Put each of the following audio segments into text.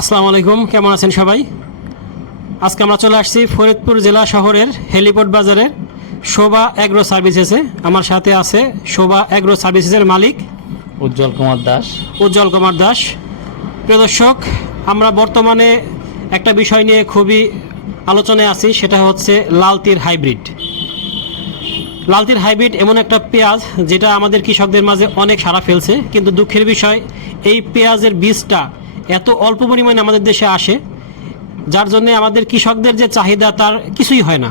আসসালামু আলাইকুম কেমন আছেন সবাই? আজকে আমরা চলে আসছি ফরিদপুর জেলা শহরের হেলিপোর্ট বাজারের শোভা অ্যাগ্রো সার্ভিসেসে আমার সাথে আছে শোভা অ্যাগ্রো সার্ভিসেসের মালিক উজ্জ্বল কুমার দাস। উজ্জ্বল কুমার দাস। প্রিয় দর্শক আমরা বর্তমানে একটা বিষয় নিয়ে খুবই আলোচনায় আছি সেটা হচ্ছে লালতির হাইব্রিড। লালতির হাইব্রিড এমন একটা পেঁয়াজ যেটা আমাদের কৃষকদের মাঝে অনেক সারা ফেলছে কিন্তু দুঃখের বিষয় এই পেঁয়াজের বীজটা এত অল্প পরিমাণে আমাদের দেশে আসে, যার জন্য আমাদের কৃষকদের যে চাহিদা তার কিছুই হয় না।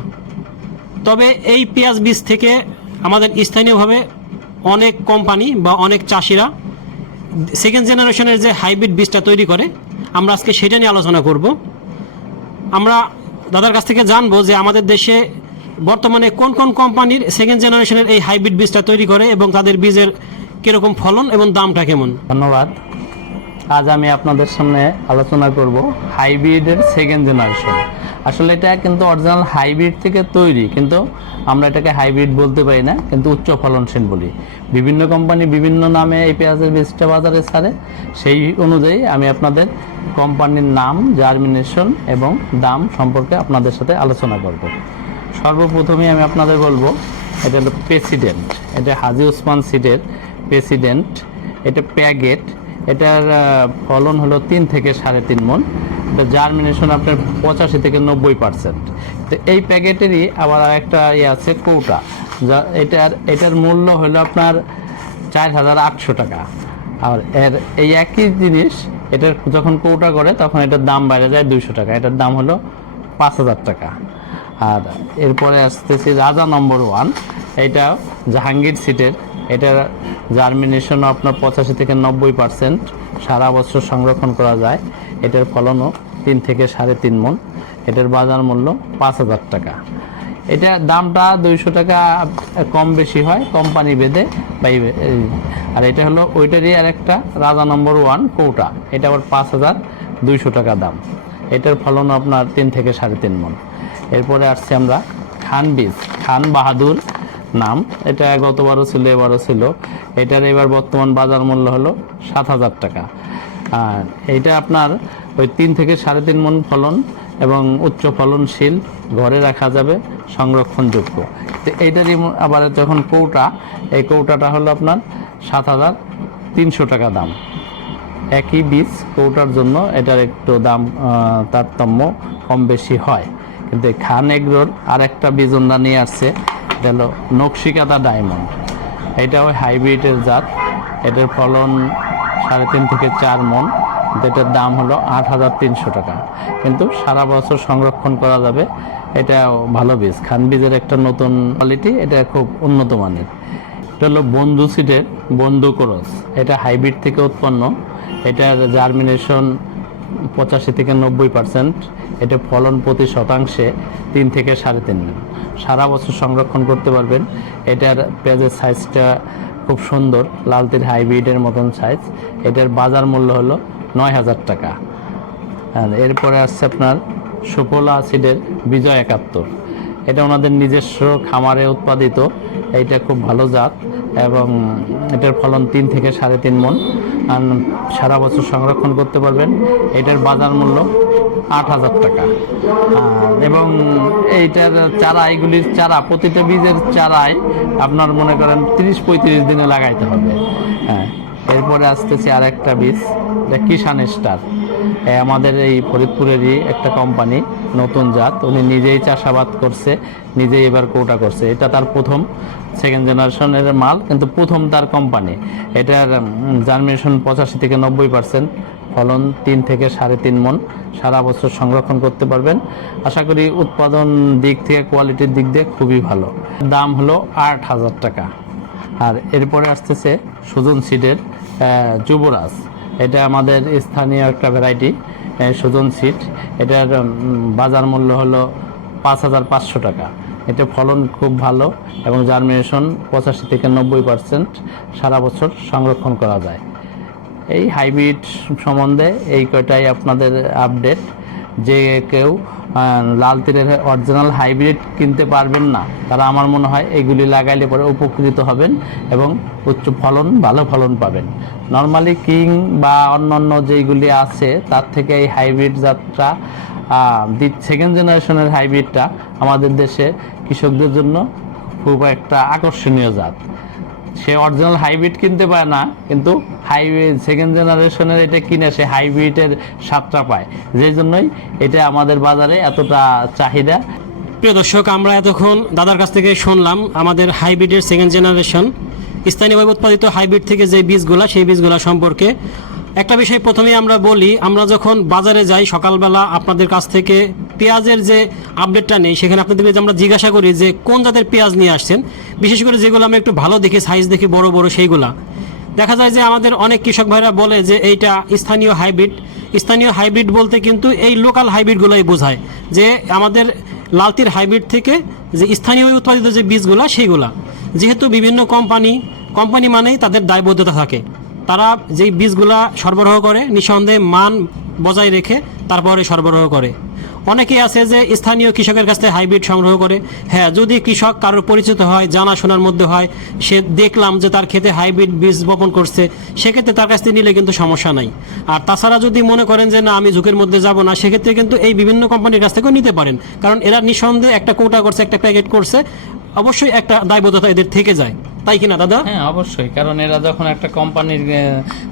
তবে এই পেঁয়াজ বীজ থেকে আমাদের স্থানীয়ভাবে অনেক কোম্পানি বা অনেক চাষিরা সেকেন্ড জেনারেশনের যে হাইব্রিড বীজটা তৈরি করে, আমরা আজকে সেটা নিয়ে আলোচনা করব। আমরা দাদার কাছ থেকে জানব যে আমাদের দেশে বর্তমানে কোন কোন কোম্পানির সেকেন্ড জেনারেশনের এই হাইব্রিড বীজটা তৈরি করে এবং তাদের বীজের কীরকম ফলন এবং দামটা কেমন। ধন্যবাদ। আজ আমি আপনাদের সামনে আলোচনা করব হাইব্রিডের সেকেন্ড জেনারেশন আসলে এটা কিন্তু অরিজিনাল হাইব্রিড থেকে তৈরি, কিন্তু আমরা এটাকে হাইব্রিড বলতে পারি না, কিন্তু উচ্চ ফলনশীল বলি। বিভিন্ন কোম্পানি বিভিন্ন নামে এই পেঁয়াজের বীজটা বাজারে ছাড়ে। সেই অনুযায়ী আমি আপনাদের কোম্পানির নাম জার্মিনেশন এবং দাম সম্পর্কে আপনাদের সাথে আলোচনা করব। সর্বপ্রথমে আমি আপনাদের বলব, এটা হলো প্রেসিডেন্ট এটা হাজি ওসমান সিটের প্রেসিডেন্ট এটা প্যাগেট এটার ফলন হলো তিন থেকে সাড়ে তিন মন এটা জার্মিনেশন আপনার পঁচাশি থেকে নব্বই পার্সেন্ট তো এই প্যাকেটেরই আবার একটা ইয়ে আছে, কৌটা। যা, এটার এটার মূল্য হলো আপনার চার হাজার আটশো টাকা। আর এর, এই একই জিনিস, এটার যখন কৌটা করে, তখন এটার দাম বেড়ে যায় দুইশো টাকা। এটার দাম হলো পাঁচ হাজার টাকা। আর এরপরে আসতেছি রাজা নম্বর ওয়ান এটা জাহাঙ্গীর সিটের এটার জার্মিনেশন আপনার পঁচাশি থেকে নব্বই পার্সেন্ট সারা বছর সংরক্ষণ করা যায়। এটার ফলনও তিন থেকে সাড়ে তিন মন। এটার বাজার মূল্য পাঁচ হাজার টাকা। এটা দামটা দুইশো টাকা কম বেশি হয়, কোম্পানি বেঁধে বা এই- এই- আর এটা হলো ওইটারই আর একটা রাজা নম্বর ওয়ান কৌটা। এটা আবার পাঁচ হাজার দুইশো টাকা দাম। এটার ফলন আপনার তিন থেকে সাড়ে তিন মন। এরপরে আসছি আমরা খান বীজ। খান বাহাদুর নাম। এটা গতবারও ছিল, এবারও ছিল। এটার এবার বর্তমান বাজার মূল্য হলো সাত হাজার টাকা। আর এইটা আপনার ওই তিন থেকে সাড়ে তিন মন ফলন এবং উচ্চ ফলনশীল ঘরে রাখা যাবে সংরক্ষণযোগ্য। তো এইটারই আবার যখন কৌটা, এই কৌটাটা হলো আপনার সাত হাজার তিনশো টাকা দাম। একই বীজ কৌটার জন্য এটার একটু দাম তারতম্য কম বেশি হয়। কিন্তু খান এগ্রোর আর একটা বীজ ওনারা নিয়ে আসছে এটা হলো নকশিকাতা ডায়মন্ড। এটা ওই হাইব্রিডের জাত। এটার ফলন সাড়ে তিন থেকে চার মন, যেটার দাম হলো আট হাজার তিনশো টাকা। কিন্তু সারা বছর সংরক্ষণ করা যাবে। এটা ভালো বীজ। খান বীজের একটা নতুন কোয়ালিটি, এটা খুব উন্নত মানের। এটা হলো বন্ধু সিটের বন্ধু ক্রস। এটা হাইব্রিড থেকে উৎপন্ন। এটার জার্মিনেশন পঁচাশি থেকে নব্বই পার্সেন্ট। এটা ফলন প্রতি শতাংশে তিন থেকে সাড়ে তিন মণ। সারা বছর সংরক্ষণ করতে পারবেন। এটার পেঁয়াজের সাইজটা খুব সুন্দর। লালতির হাইব্রিডের মতন সাইজ এটার বাজার মূল্য হলো নয় হাজার টাকা। আর এরপরে আসছে আপনার সুফলা অ্যাসিডের বিজয় একাত্তর। এটা ওনাদের নিজস্ব খামারে উৎপাদিত। এইটা খুব ভালো জাত এবং এটার ফলন তিন থেকে সাড়ে তিন মন। সারা বছর সংরক্ষণ করতে পারবেন। এটার বাজার মূল্য আট হাজার টাকা। এবং এইটার চারা, এগুলির চারা, প্রতিটা বীজের চারায় আপনার মনে করেন তিরিশ পঁয়ত্রিশ দিনে লাগাইতে হবে। হ্যাঁ এরপরে আসতেছে আর একটা বীজ, এটা কিষান স্টার। আমাদের এই ফরিদপুরেরই একটা কোম্পানি নতুন জাত। উনি নিজেই চাষাবাদ করছে, নিজেই এবার কৌটা করছে। এটা তার প্রথম সেকেন্ড জেনারেশনের মাল, কিন্তু প্রথম তার কোম্পানি এটার জার্মিনেশন পঁচাশি থেকে নব্বই পার্সেন্ট ফলন তিন থেকে সাড়ে তিন মন। সারা বছর সংরক্ষণ করতে পারবেন। আশা করি উৎপাদন দিক থেকে কোয়ালিটির দিক দিয়ে খুবই ভালো। দাম হলো আট হাজার টাকা। আর এরপরে আসতেছে সুজন সিডের যুবরাজ। এটা আমাদের স্থানীয় একটা ভ্যারাইটি সুজন সিট এটার বাজার মূল্য হলো পাঁচ হাজার পাঁচশো টাকা। এটা ফলন খুব ভালো এবং জার্মিনেশন পঁচাশি থেকে নব্বই পার্সেন্ট সারা বছর সংরক্ষণ করা যায়। এই হাইব্রিড সম্বন্ধে এই কয়টাই আপনাদের আপডেট যে কেউ লাল তীরের অরিজিনাল হাইব্রিড কিনতে পারবেন না। তারা আমার মনে হয় এগুলি লাগাইলে পরে উপকৃত হবেন এবং উচ্চ ফলন, ভালো ফলন পাবেন। নর্মালি কিং বা অন্যান্য যেইগুলি আছে, তার থেকে এই হাইব্রিড জাতটা সেকেন্ড জেনারেশনের হাইব্রিডটা আমাদের দেশে কৃষকদের জন্য খুব একটা আকর্ষণীয় জাত। সে অরিজিনাল হাইব্রিড কিনতে পারে না, কিন্তু হাইব্রিড সেকেন্ড জেনারেশনের এটা কিনে সে হাইব্রিডের স্বাদটা পায়। যেই জন্যই এটা আমাদের বাজারে এতটা চাহিদা। প্রিয় দর্শক, আমরা এতক্ষণ দাদার কাছ থেকে শুনলাম আমাদের হাইব্রিডের সেকেন্ড জেনারেশন স্থানীয়ভাবে উৎপাদিত হাইব্রিড থেকে যে বীজগুলা, সেই বীজগুলা সম্পর্কে একটা বিষয় প্রথমে আমরা বলি, আমরা যখন বাজারে যাই সকালবেলা আপনাদের কাছ থেকে পেঁয়াজের যে আপডেটটা নেই, সেখানে আপনাদেরকে যে আমরা জিজ্ঞাসা করি যে কোন জাতের পেঁয়াজ নিয়ে আসছেন? বিশেষ করে যেগুলো আমরা একটু ভালো দেখি সাইজ দেখি, বড় বড় সেইগুলা। দেখা যায় যে আমাদের অনেক কৃষক ভাইরা বলে যে এইটা স্থানীয় হাইব্রিড স্থানীয় হাইব্রিড বলতে কিন্তু এই লোকাল হাইব্রিডগুলোই বোঝায় যে আমাদের লালতির হাইব্রিড থেকে যে স্থানীয় উৎপাদিত যে বীজগুলা, সেইগুলা। যেহেতু বিভিন্ন কোম্পানি কোম্পানি মানেই তাদের দায়বদ্ধতা থাকে। তারা যেই বীজগুলা সরবরাহ করে, নিঃসন্দেহে মান বজায় রেখে তারপরে সরবরাহ করে। অনেকেই আছে যে স্থানীয় কৃষকের কাছ থেকে হাইব্রিড সংগ্রহ করে। হ্যাঁ যদি কৃষক কারোর পরিচিত হয়, জানাশোনার মধ্যে হয়, সে দেখলাম যে তার ক্ষেতে হাইব্রিড বীজ বপন করছে, সেক্ষেত্রে তার কাছ থেকে নিলে কিন্তু সমস্যা নাই। আর তাছাড়া যদি মনে করেন যে না, আমি ঝুঁকির মধ্যে যাব না, সেক্ষেত্রে কিন্তু এই বিভিন্ন কোম্পানির কাছ থেকেও নিতে পারেন। কারণ এরা নিঃসন্দেহে একটা কোটা করছে, একটা প্যাকেট করছে অবশ্যই একটা দায়বদ্ধতা এদের থেকে যায়। তাই কিনা দাদা? হ্যাঁ অবশ্যই। কারণ এরা যখন একটা কোম্পানির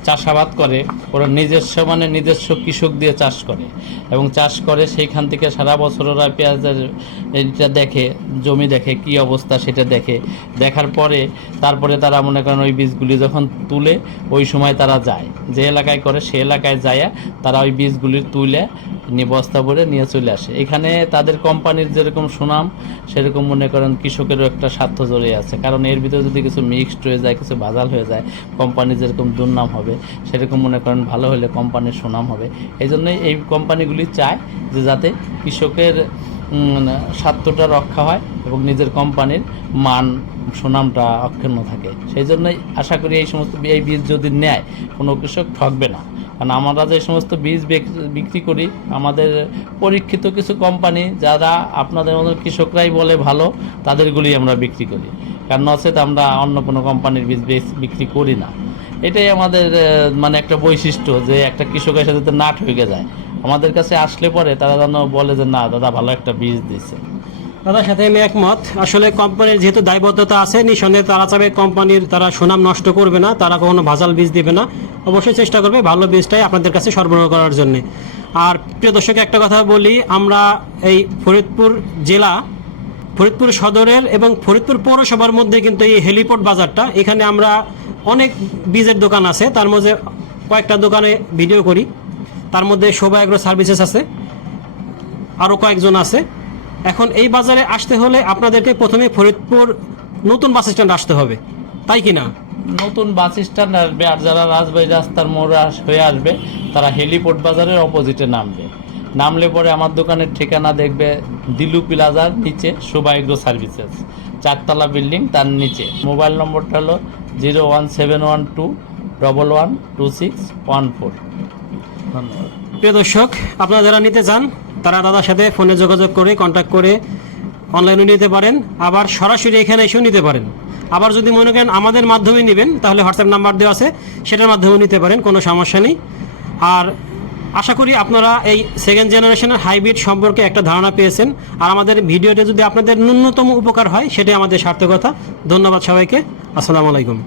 চাষাবাদ করে, ওরা নিজস্ব মানে নিজস্ব কৃষক দিয়ে চাষ করে। এবং চাষ করে সেইখান থেকে সারা বছর ওরা পেঁয়াজের এটা দেখে, জমি দেখে, কি অবস্থা সেটা দেখে। দেখার পরে, তারপরে তারা মনে করেন ওই বীজগুলি যখন তুলে, ওই সময় তারা যায়। যে এলাকায় করে সে এলাকায় যায় তারা ওই বীজগুলি তুলে নিয়ে বস্তা ভরে নিয়ে চলে আসে। এখানে তাদের কোম্পানির যেরকম সুনাম, সেরকম মনে করেন কৃষকেরও একটা স্বার্থ জড়িয়ে আছে। কারণ এর ভিতরে যদি কিছু মিক্সড হয়ে যায়, কিছু বাজাল হয়ে যায় কোম্পানির যেরকম দুর্নাম হবে, সেরকম মনে করেন ভালো হলে কোম্পানির সুনাম হবে। এই জন্যই এই কোম্পানিগুলি চায় যে যাতে কৃষকের স্বার্থটা রক্ষা হয় এবং নিজের কোম্পানির মান, সুনামটা অক্ষুণ্ণ থাকে। সেই জন্যই আশা করি এই সমস্ত, এই বীজ যদি নেয়, কোনো কৃষক ঠকবে না। কারণ আমরা যে সমস্ত বীজ বিক্রি করি, আমাদের পরীক্ষিত কিছু কোম্পানি যারা আপনাদের মতো কৃষকরাই বলে ভালো, তাদেরগুলি আমরা বিক্রি করি। কারণ নচেত আমরা অন্য কোনো কোম্পানির বীজ বিক্রি করি না। এটাই আমাদের মানে একটা বৈশিষ্ট্য যে একটা কৃষকের সাথে না হয়ে যায়, আমাদের কাছে আসলে পরে তারা যেন বলে যে, না, দাদা, ভালো একটা বীজ দিচ্ছে দাদার সাথে আমি একমত। আসলে কোম্পানির যেহেতু দায়বদ্ধতা আছে, নিঃসন্দেহে তারা চাবে কোম্পানির তারা সুনাম নষ্ট করবে না, তারা কখনো ভাজাল বীজ দেবে না। অবশ্যই চেষ্টা করবে ভালো বীজটাই আপনাদের কাছে সরবরাহ করার জন্য। আর প্রিয় দর্শক, একটা কথা বলি, আমরা এই ফরিদপুর জেলা, ফরিদপুর সদরের এবং ফরিদপুর পৌরসভার মধ্যে কিন্তু এই হেলিপোর্ট বাজারটা, এখানে আমরা অনেক বীজের দোকান আছে। তার মধ্যে কয়েকটা দোকানে ভিডিও করি। তার মধ্যে শোভা এগ্রো সার্ভিসেস আছে। আরও কয়েকজন আছে। এখন এই বাজারে আসতে হলে আপনাদেরকে প্রথমে ফরিদপুর নতুন বাস স্ট্যান্ড আসতে হবে। তাই কি না? নতুন বাস স্ট্যান্ড আসবে আর যারা রাজবাড়ি রাস্তার মোড় হয়ে আসবে তারা হেলিপোর্ট বাজারের অপোজিটে নামবে। নামলে পরে আমার দোকানের ঠিকানা দেখবে দিলু প্লাজার নিচে সুবাইগ্রো সার্ভিসেস। চারতলা বিল্ডিং তার নিচে। মোবাইল নম্বরটা হলো zero one seven one two double one two six one four. ধন্যবাদ প্রিয় দর্শক আপনারা যারা নিতে চান তারা দাদার সাথে ফোনে যোগাযোগ করে কন্ট্যাক্ট করে অনলাইনে নিতে পারেন। আবার সরাসরি এখানে এসেও নিতে পারেন। আবার যদি মনে করেন আমাদের মাধ্যমে নেবেন, তাহলে হোয়াটসঅ্যাপ নাম্বার দেওয়া আছে, সেটার মাধ্যমেও নিতে পারেন, কোনো সমস্যা নেই। আর আশা করি আপনারা এই সেকেন্ড জেনারেশনের হাইব্রিড সম্পর্কে একটা ধারণা পেয়েছেন। আর আমাদের ভিডিওটা যদি আপনাদের ন্যূনতম উপকার হয়, সেটাই আমাদের সার্থকতা। ধন্যবাদ সবাইকে। আসসালামু আলাইকুম।